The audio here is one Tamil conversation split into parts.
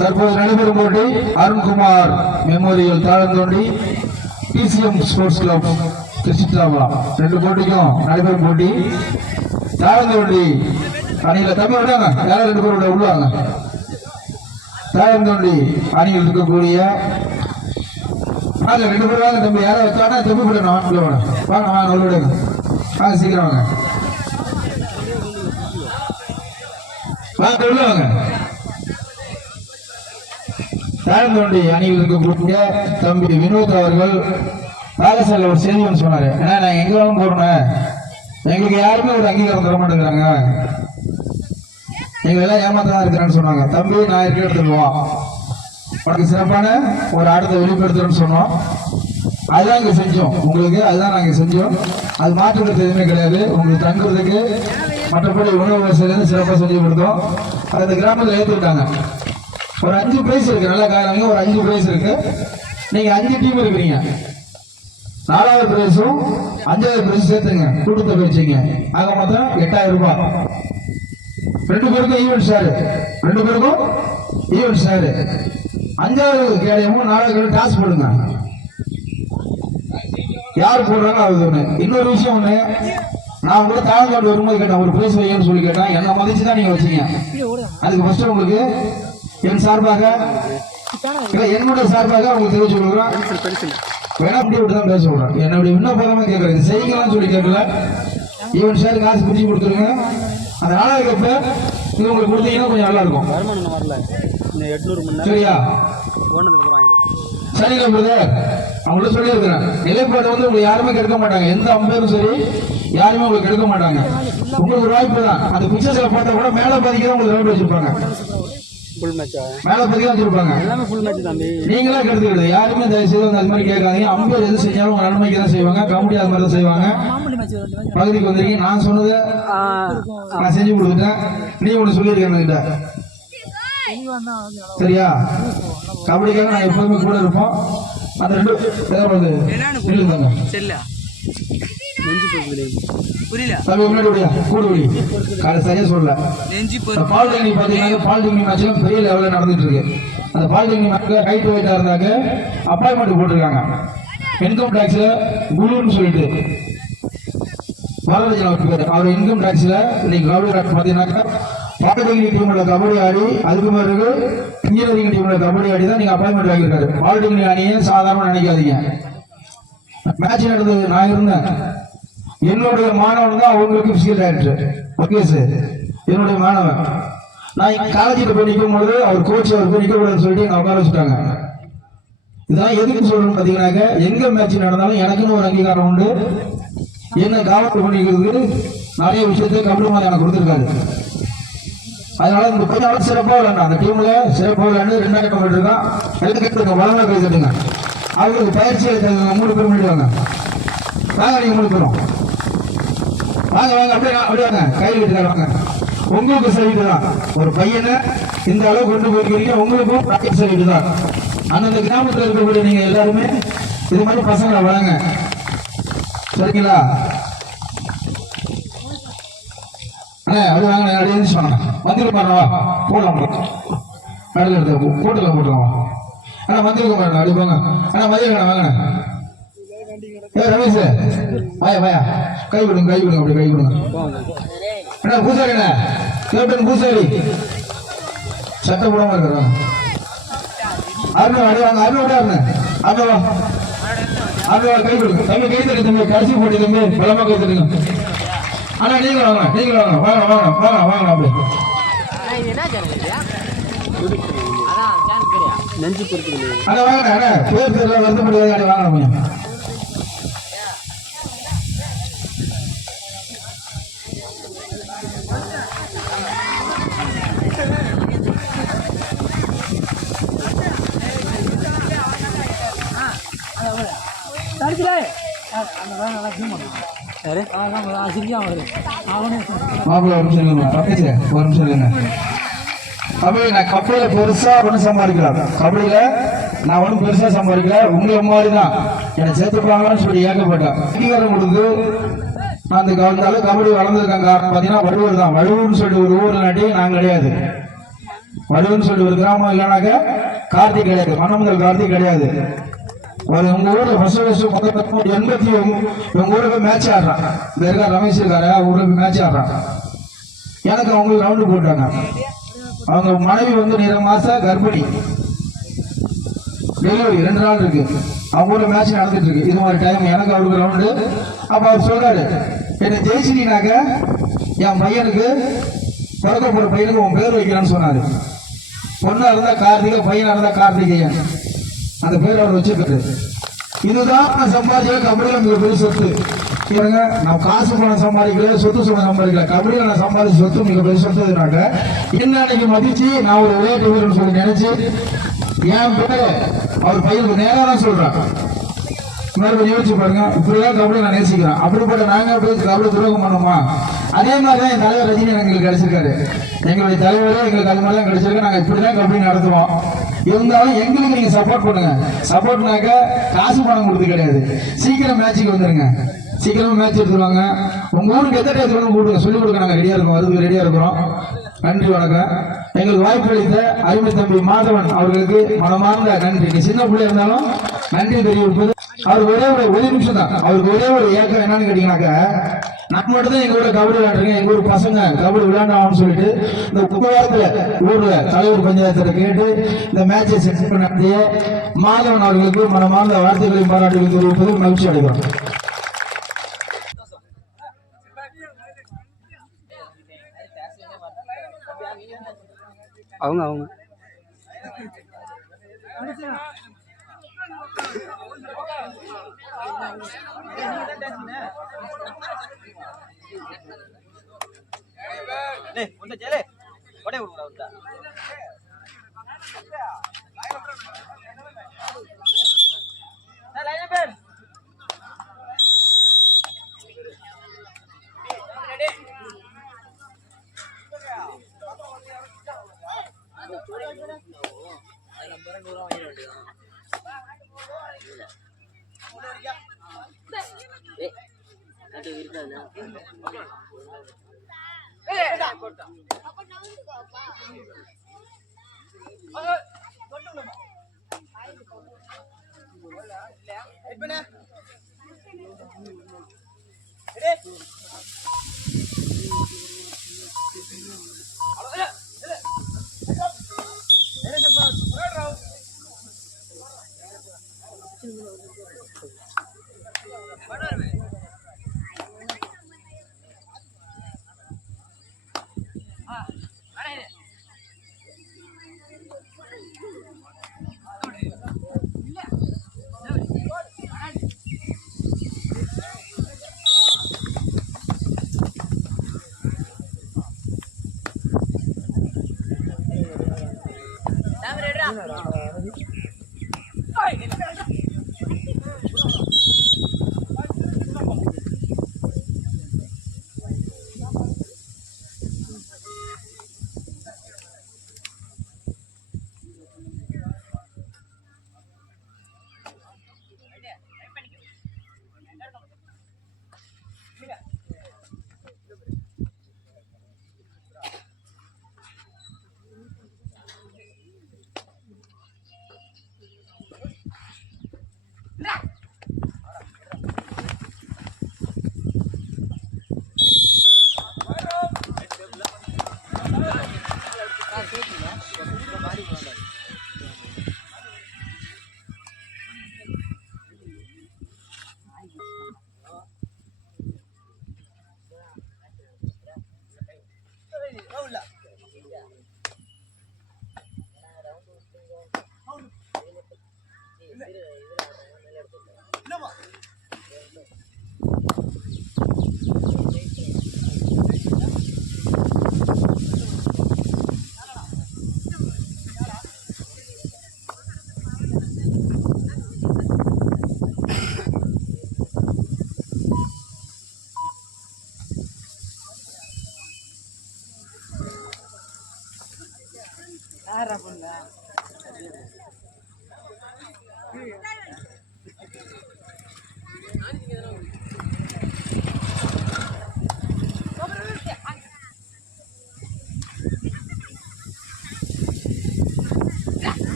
தற்போது நடைபெறும் போட்டி Arunkumar memorial Thalanthondi DCM sports club திருச்சிட்டாவா. 2 போட்டிக்கும் நடைபெறும் போட்டி. தாளந்தோண்டி அணியில தம்பி விடாங்க, யாரும் 2 பேர் உள்ளாங்க. தாளந்தோண்டி அணியில் இருக்கக்கூடிய 2 பேர் வாங்க தம்பி. யாரும் வச்சானா தம்பி விடணும். வாங்க வாங்க உள்ள விடுங்க. வாங்க சீக்கிரம் வாங்க வாங்க உள்ள வாங்க. தாளந்தோண்டி அணியில் இருக்கக்கூடிய தம்பி வினோத் அவர்கள் பாலசாலை ஒரு செய்தி ஒன்று சொன்னாரு. ஏன்னா நான் எங்கேயும் போறேன், எங்களுக்கு யாருமே ஒரு அங்கீகாரம் தர மாட்டேங்கிறாங்க, எங்க எல்லாம் ஏமாத்தான் இருக்கிறேன்னு சொன்னாங்க. தம்பி நான் இருக்க எடுத்துக்குவோம், உனக்கு சிறப்பான ஒரு ஆட்டத்தை வெளிப்படுத்துறோம்னு சொன்னோம். அதுதான் இங்க செஞ்சோம் உங்களுக்கு, அதுதான் நாங்க செஞ்சோம். அது மாற்றுக்கிறது எதுவுமே கிடையாது. உங்களுக்கு தங்குறதுக்கு மற்றபடி உணவு வசதியிலிருந்து சிறப்பாக செஞ்சு கொடுத்தோம். அது அந்த கிராமத்தில் ஏற்றுக்கிட்டாங்க. ஒரு 5 பிரைஸ் இருக்கு, நல்லா காரணங்க. ஒரு 5 பிரைஸ் இருக்கு. நீங்க 5 டீம் இருக்கிறீங்க. 4வது பிரைஸும் 5வது பிரைஸ் சேர்த்துங்க, கூட்டத்தை வச்சுங்க. ஆக மொத்தம் 8000 ரூபாய். 2 பேருக்கும் ஈவென்ட் ஷேர், 2 பேருக்கும் ஈவென்ட் ஷேர். 5வது கேடையமும் 4வது கேடையும் டாஸ் போடுங்க. யார் போடுறாங்க அது ஒண்ணு. இன்னொரு விஷயம் ஒண்ணு, நான் கூட தாழ்வாடு வரும்போது கேட்டேன், ஒரு பிரைஸ் வைக்கணும்னு சொல்லி கேட்டேன். என்ன மதிச்சு தான் நீங்க வச்சீங்க. அதுக்கு ஃபர்ஸ்ட் உங்களுக்கு என் சார்பாக என்னுடைய சார்பாக உங்களுக்கு தெரிவிச்சு கொடுக்குறோம். வேணா அப்படி விட்டுதான் பேச சொல்றேன். என்னுடைய விண்ணப்பமா கேட்கறேன், செய்யலாம் சொல்லி கேட்கல. ஈவன் ஷேர் காசு பிரிச்சு கொடுத்துருங்க. அந்த 4வது கப்ப இது உங்களுக்கு கொடுத்தீங்கன்னா கொஞ்சம் நல்லா இருக்கும். சரியா? சரிங்க பிரதர், அவங்கள்ட்ட சொல்லி இருக்கிறேன். நிலைப்பாடு வந்து உங்களுக்கு யாருமே கெடுக்க மாட்டாங்க. எந்த அம்பையரும் சரி யாருமே உங்களுக்கு கெடுக்க மாட்டாங்க. உங்களுக்கு ஒரு வாய்ப்பு தான். அந்த பிக்சர்ஸ்ல போட்டா கூட மேல பாதிக்க உங்களுக்கு ரவுண்ட் வச்சிருப்பாங்க. மேல பதிகா வச்சிருப்பாங்க. நீங்களா கெடுத்துக்கிறது யாருமே தயவு செய்து அது மாதிரி கேட்காதீங்க. அம்பையர் எது செஞ்சாலும் உங்க நன்மைக்கு தான் செய்வாங்க. கபடி அது மாதிரி தான் செய்வாங்க. பகுதிக்கு வந்திருக்கீங்க, நான் சொன்னதை நான் செஞ்சு கொடுத்துட்டேன். நீ ஒண்ணு சொல்லியிருக்கேன், சரியா? கபடிக்காக நான் எப்போதுமே கூட இருப்போம். அந்த 2 சரியா சொல்லல. பாலிடெக்னிக் பாத்தீங்கன்னா பாலிடெக்னிக் மேட்ச் பெரிய லெவல்ல நடந்துட்டு இருக்கு. அந்த பாலிடெக்னிக் மேட்ச்ல ஹைட் வெயிட்டா இருந்தாங்க அப்பாயின்மெண்ட் போட்டிருக்காங்க. இன்கம் டாக்ஸ்ல குருன்னு சொல்லிட்டு வரதட்சணை அவர் இன்கம் டாக்ஸ்ல இன்னைக்கு கபடி பாத்தீங்கன்னா பாலிடெக்னிக் டீமோட கபடி ஆடி, அதுக்கு பிறகு இன்ஜினியரிங் டீமோட கபடி ஆடி தான் நீங்க அப்பாயின்மெண்ட் வாங்கியிருக்காரு. பாலிடெக்னிக் அணியை சாதாரண நினைக்காதீங்க. மேட்ச் நடந்தது, நான் இருந்தேன். என்னுடைய மாணவன் தான் அவங்களுக்கு பிசிக்கல் டைரக்டர். ஓகே சார், என்னுடைய மாணவன். நான் காலேஜில் போய் நிற்கும் பொழுது அவர் கோச் அவர் போய் நிற்க கூடாதுன்னு சொல்லிட்டு நான் உட்கார வச்சுட்டாங்க. இதெல்லாம் எதுக்கு சொல்லணும்னு பார்த்தீங்கன்னாக்க, எங்க மேட்ச் நடந்தாலும் எனக்குன்னு ஒரு அங்கீகாரம் உண்டு. என்ன காவல் பண்ணிக்கிறதுக்கு நிறைய விஷயத்தை கபடி மாதிரி எனக்கு கொடுத்துருக்காரு. அதனால இந்த கொஞ்சம் சிறப்பாக விளையாண்டா, அந்த டீம்ல சிறப்பாக விளையாண்டு 2 கட்டம் போட்டுருக்கான். எல்லாம் கேட்டுருங்க, வளமாக கை தட்டுங்க. அவங்களுக்கு பயிற்சி 3 பேர் பண்ணிடுவாங்க. வாங்க, நீங்க 3 பேரும் வாங்க வாங்க, அப்படியே வாங்க, கை விட்டுக்காங்க. உங்களுக்கு சொல்லிட்டு தான் ஒரு பையனை இந்த அளவு கொண்டு போயிருக்கீங்க. உங்களுக்கும் ராக்கெட் சொல்லிட்டு தான். அந்தந்த கிராமத்தில் இருக்கக்கூடிய நீங்க எல்லாருமே இது மாதிரி பசங்களை வளங்க, சரிங்களா? அண்ணே அப்படி வாங்க, அப்படி எழுந்திரிச்சு வாங்க. வந்துட்டு பாருவா, போடலாம் கூட்டலாம் போட்டுருவோம். அண்ணா வந்துருக்க பாருங்க, அப்படி போங்க. அண்ணா மதியம் வாங்க. ரமேஷ் வாயா வாயா, கை விடுங்க, கை விடுங்க, அப்படி கை விடுங்க. அண்ணா பூசாரி, அண்ணா கேப்டன் பூசாரி சட்டை போடாம இருக்கிறாங்க. அருண் அடி வாங்க, அருண் விடாருங்க. அண்ணா அண்ணா கை விடுங்க, தம்பி கை தட்டு தம்பி, கடைசி போட்டி தம்பி, பலமா கை தட்டுங்க. அண்ணா நீங்க வாங்க, நீங்க வாங்க, வாங்க வாங்க வாங்க வாங்க. அப்படி அண்ணா வாங்க, அண்ணா பேர் தெரியல, வருத்த முடியாது. அடி வாங்க கொஞ்சம். கபடியில பெருசா ஒன்னும் சம்பாதிக்கலாம். கபடியில நான் ஒன்னும் பெருசா சம்பாதிக்கல. உங்களை மாதிரிதான் என்னை சேர்த்துப்பாங்கன்னு சொல்லி ஏக்கப்பட்டேன். அங்கீகாரம் கொடுத்து நான் அந்த கபடி வளர்ந்துருக்காங்க. காரணம் பாத்தீங்கன்னா வள்ளுவர் தான். வள்ளுவர்னு சொல்லிட்டு ஒரு ஊர் நாட்டி நான் கிடையாது. வடுவன்னு சொல்லி ஒரு கிராமம் இல்லைனாக்க கார்த்திக் கிடையாது, மணமுதல் கார்த்திக் கிடையாது. ஒரு உங்க ஊர்ல ஃபர்ஸ்ட் முதல் 80 உங்க ஊருக்கு மேட்ச் ஆடுறான். இந்த இருக்க ரமேஷ் இருக்காரு, ஊருக்கு மேட்ச் ஆடுறான். எனக்கு அவங்களுக்கு ரவுண்டு போட்டாங்க. அவங்க மனைவி வந்து 2 மாசம் கர்ப்பிணி, டெலிவரி 2 நாள் இருக்கு. அவங்க ஊர்ல மேட்ச் நடந்துட்டு இருக்கு. இது மாதிரி டைம் எனக்கு அவருக்கு ரவுண்டு. அப்ப அவர் சொல்றாரு, என்னை ஜெயிச்சிட்டீங்கனாக்க என் பையனுக்கு பிறக்க போற பையனுக்கு உன் பேர் வைக்கிறான்னு சொன்னாரு. பொண்ணா இருந்தா கார்த்திகை, பையனா இருந்தா கார்த்திகேயன், அந்த பேர் அவர் வச்சிருக்காரு. இதுதான் நான் சம்பாதிக்கிற கபடியில மிகப்பெரிய சொத்து. நான் காசு பணம் சம்பாதிக்கல, சொத்து சுகம் சம்பாதிக்கல, கபடியில நான் சம்பாதிச்ச சொத்து மிகப்பெரிய சொத்துனாக்க என்ன அன்னைக்கு மதிச்சு நான் ஒரு விளையாட்டு வீரர்னு சொல்லி நினைச்சு என் பேரு அவர் பையனுக்கு நேரம் தான் சொல்றான். மறுபடியும் யோசிச்சு பாருங்க, இப்படிதான் கபடி நான் நேசிக்கிறேன். அப்படிப்பட்ட நாங்க போய் கபடி துரோகம் பண்ணோமா? அதே மாதிரிதான் என் தலைவர் ரஜினி எங்களுக்கு கிடைச்சிருக்காரு. எங்களுடைய தலைவரே எங்களுக்கு அது மாதிரி தான் கிடைச்சிருக்கு. நாங்க இப்படிதான் கபடி நடத்துவோம். இருந்தாலும் எங்களுக்கு நீங்க சப்போர்ட் பண்ணுங்க. சப்போர்ட்னாக்க காசு பணம் கொடுத்து கிடையாது. சீக்கிரம் மேட்சுக்கு வந்துருங்க, சீக்கிரமா மேட்ச் எடுத்துருவாங்க. உங்க ஊருக்கு எத்தனை இடத்துல கூப்பிடுங்க, சொல்லிக் கொடுக்க நாங்க ரெடியா இருக்கோம், அதுக்கு ரெடியா இருக்கிறோம். நன்றி, வணக்கம். எங்களுக்கு வாய்ப்பு அளித்த அருமை தம்பி மாதவன் அவர்களுக்கு மனமார்ந்த நன்றி. சின்ன பிள்ளை இருந்தாலும் நன்றி தெரிவிப்பது. அவருக்கு ஒரே நிமிஷம் தான், அவருக்கு ஒரே ஒரு ஏக்கம் என்னன்னு கேட்டீங்கன்னாக்க, நம்ம மட்டும் தான் எங்க ஊர்ல கபடி விளையாடுறீங்க, எங்க ஊர் பசங்க கபடி விளையாண்டான்னு சொல்லிட்டு இந்த குப்பவாரத்துல ஊர்ல தலைவர் பஞ்சாயத்துல கேட்டு இந்த மேட்சை செட் நடத்திய மாதவன் அவர்களுக்கு மனமார்ந்த வார்த்தைகளையும் பாராட்டுகள் தெரிவிப்பதில் மகிழ்ச்சி அடைகிறோம். அவங்க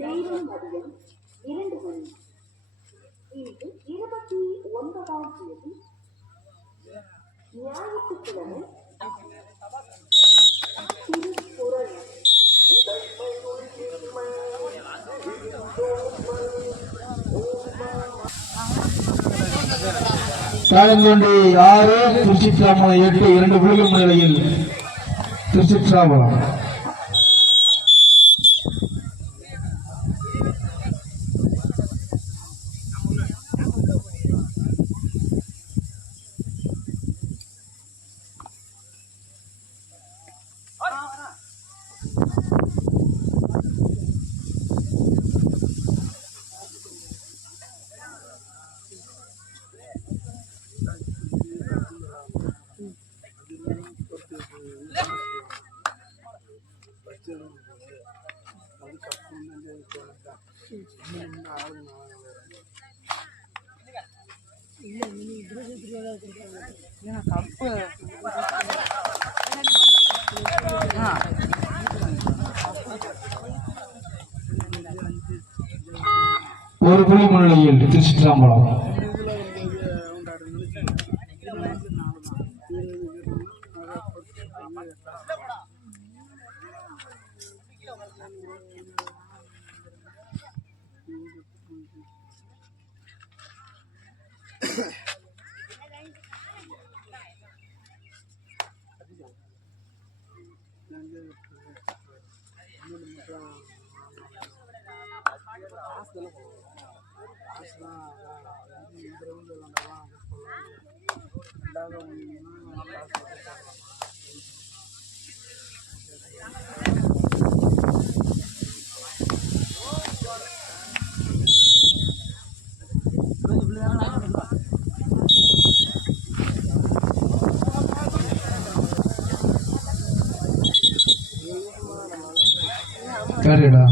நேரம் மதியம் 2 மணி. இன்று 29ஆம் தேதி ஞாயிற்றுக்கிழமை. திருக்குறள் காலங்கொண்டி 6 திருச்சிற்றம்பலம் 8 2 புலிகள் முன்னிலையில் திருச்சிற்றம்பலம். ஒரு புலி முன்னிலையில் திருச்சிற்றம்பலம். சரிடா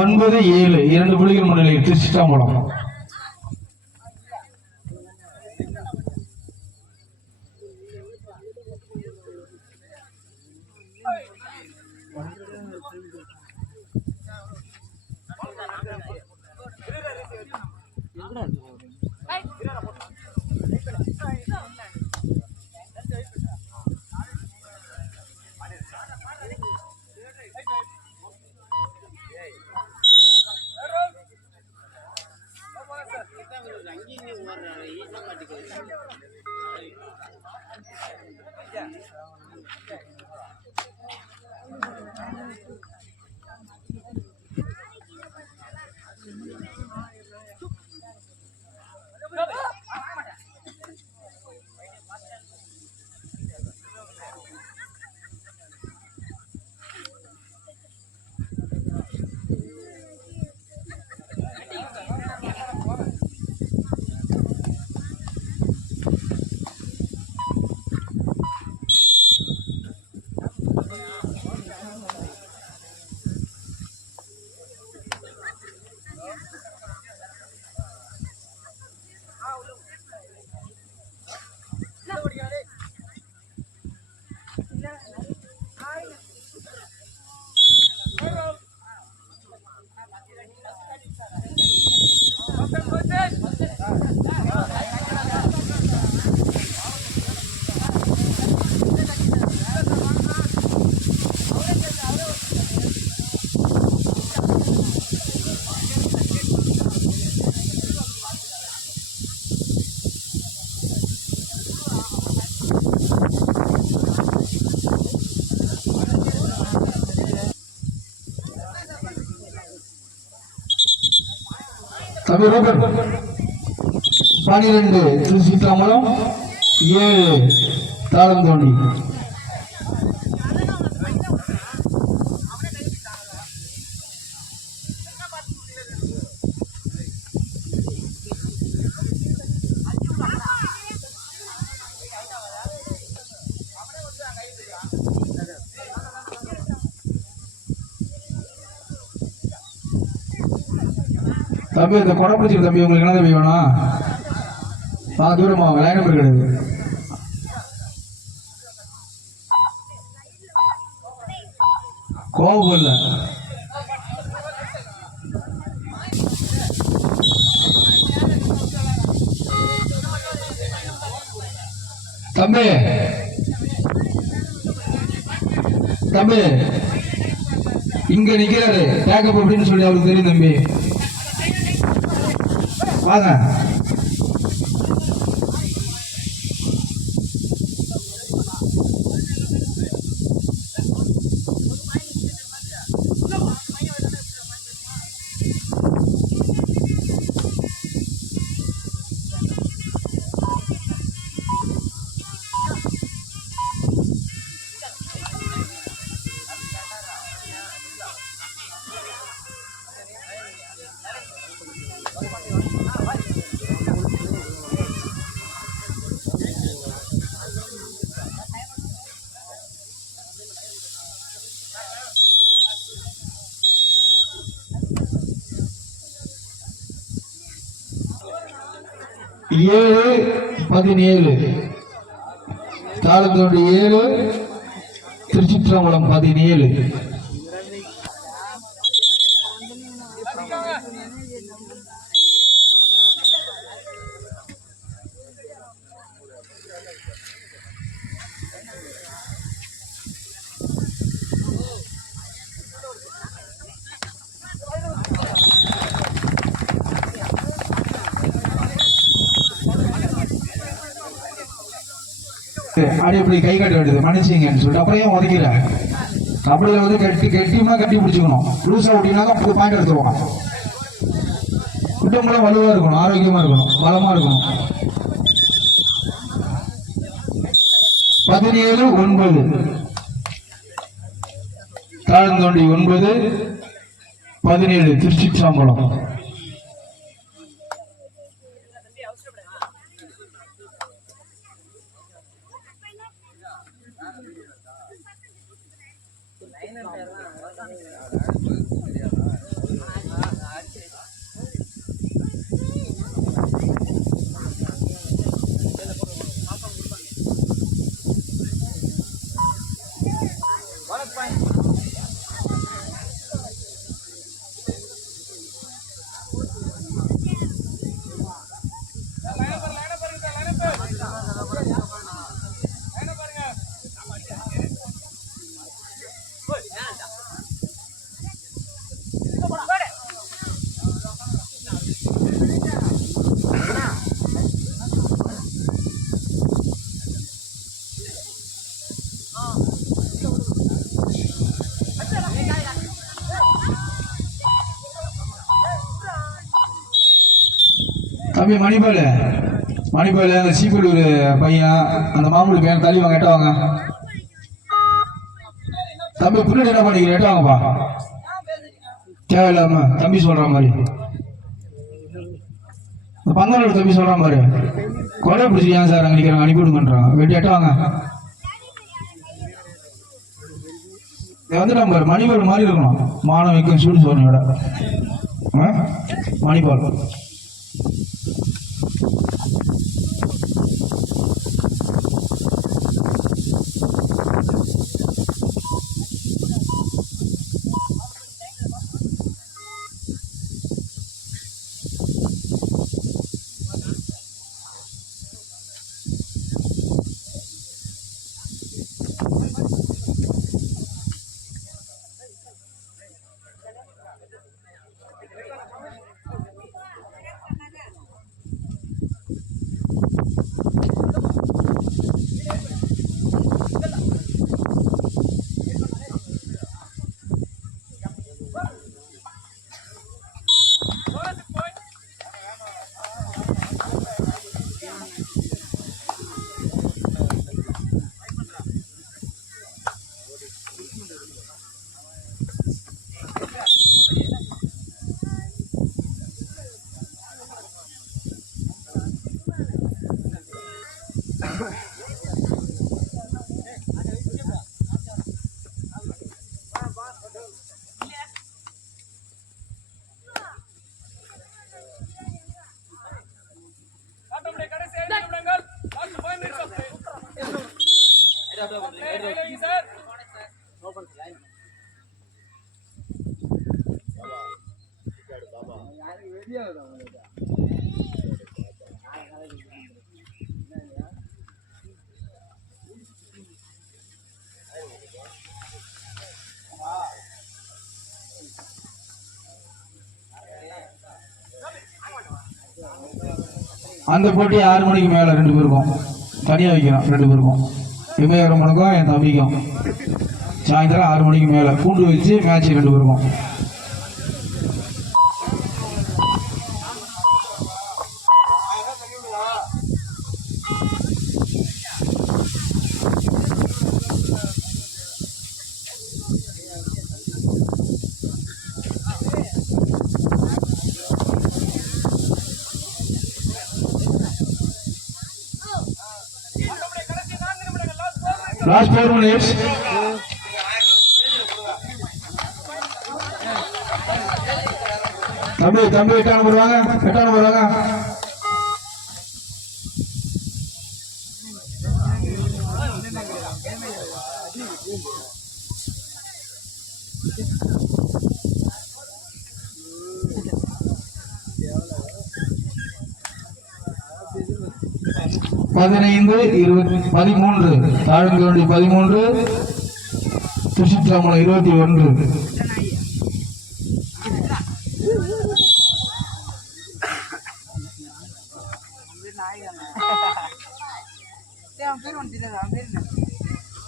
9-7 2 புலிகள் முன்னிலையில் திருச்சிற்றம்பலம். தம்பி ரோபர்ட் 12 திருச்சிற்றம்பலம், 7 தாளந்தோண்டி. தம்பி இந்த கொடப்பிடிச்சி தம்பி உங்களுக்கு என்ன தம்பி வேணும்? தூரமா லைன் நம்பர் கிடையாது. கோவம் இல்ல தம்பி, தம்பி இங்க நிக்கிறாரு டேக்கப் அப்படின்னு சொல்லி அவருக்கு தெரியும் தம்பி. வாங்க. ஏழு 17 தாளத்தோடு 7 திருச்சிற்றம்பலம் 17. அப்படி இப்படி கை கட்ட வேண்டியது மன்னிச்சிங்கன்னு சொல்லிட்டு அப்புறம் உதைக்கிற கபடியில் வந்து கெட்டியமா கட்டி பிடிச்சிக்கணும். லூசா விட்டீங்கன்னாக்கா 10 பாயிண்ட் எடுத்துருவான். குட்டம்பலம் வலுவா இருக்கணும், ஆரோக்கியமா இருக்கணும், பலமா இருக்கணும். 17-9 தாழந்தோண்டி 9 17 திருச்சிற்றம்பலம். தம்பி மணிப்பால் அந்த சீப்பூர் பையன் அந்த மாமூலி பையன் தள்ளி வாங்க, எட்ட வாங்க. தம்பி பின்னாடி என்ன பண்ணிக்கிறேன், எட்ட வாங்கப்பா. தேவையில்லாம தம்பி சொல்ற மாதிரி பங்காளோட தம்பி சொல்ற மாதிரி கொலை பிடிச்சி ஏன் சார் அங்கே நிற்கிறாங்க அனுப்பிவிடுங்கன்றாங்க. வெட்டி எட்ட வாங்க. வந்து நம்ம மணிப்பால் மாதிரி இருக்கணும், மாணவிக்கும் சூடு சோழனோட மணிப்பால். அந்த போட்டி 6 மணிக்கு மேல 2 பேருக்கும் தனியா வைக்கிறோம். 2 பேருக்கும் இமயரமனுக்கும் என் தம்பிக்கும் சாயந்தரம் 6 மணிக்கு மேல கூண்டு வச்சு மேட்ச் 2 பேருக்கும். Last 4 minutes. தம்பி 8 நம்பர் வாங்க. 8 நம்பர் வாங்க. பதினைந்து 13 தாழங்குடி 13 திருச்சிற்றம்பலம் 21.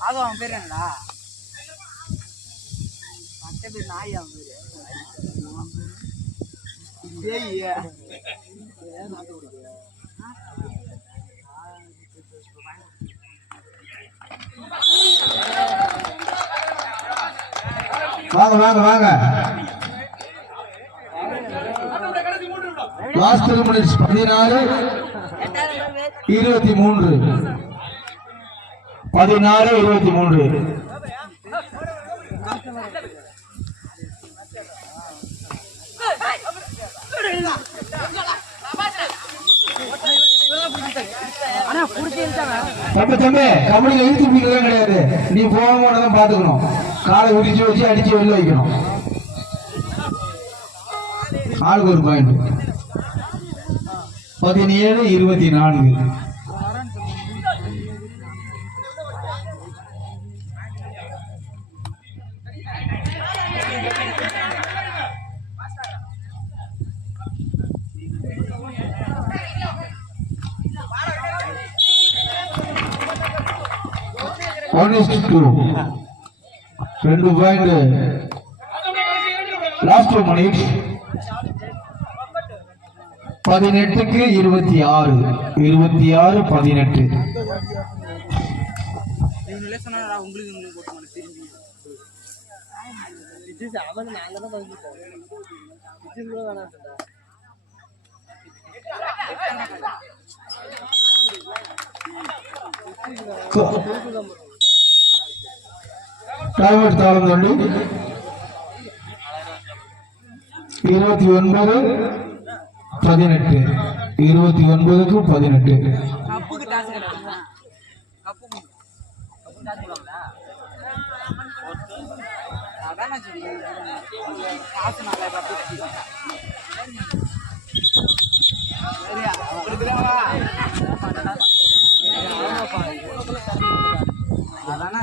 அவன் பேர் என்னடா மற்ற பேர் நாய் அவன் பேர் வாங்க வாங்க வாங்க. Last 3 minutes 16 23 16 23. தம்பி கபடியில் இழுத்து பிடிக்கலாம் கிடையாது. நீ போகாம தான் பாத்துக்கணும். காலை உரிச்சு வச்சு அடிச்சு வெளில வைக்கணும். ஆளுக்கு ஒரு point. 17 24. One is to 2. 2 point. Last 2 minutes 18க்கு 26 18. இவங்களே சொன்னா உங்களுக்கு போட்டு மாட்டேன் திரும்பி அவன் நாங்க தான் வந்துட்டோம் இது கூட வேணாம் டைமர் தாளம் தள்ளி 29 18 29க்கு 18. கப்புக்கு டாஸ் கிடையாதுங்களா? கப்பு டாஸ் பண்ணுவாங்களா? அதான் நான் சொல்றேன் காசு நல்லா கப்பு சரியா உங்களுக்கு தான்வா அதானா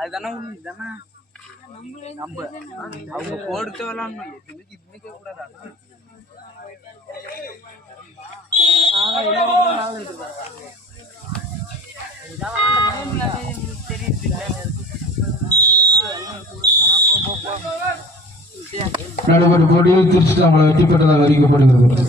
அதுதானே இதுதானே நம்ம அவங்க கொடுத்து விளாடணும் எதுவுமே கேட்க கூடாது நடைபெற்ற போட்டியில் திருச்சி நம்மளை வெற்றி பெற்றதாக அறிவிக்கப்படுகிறது.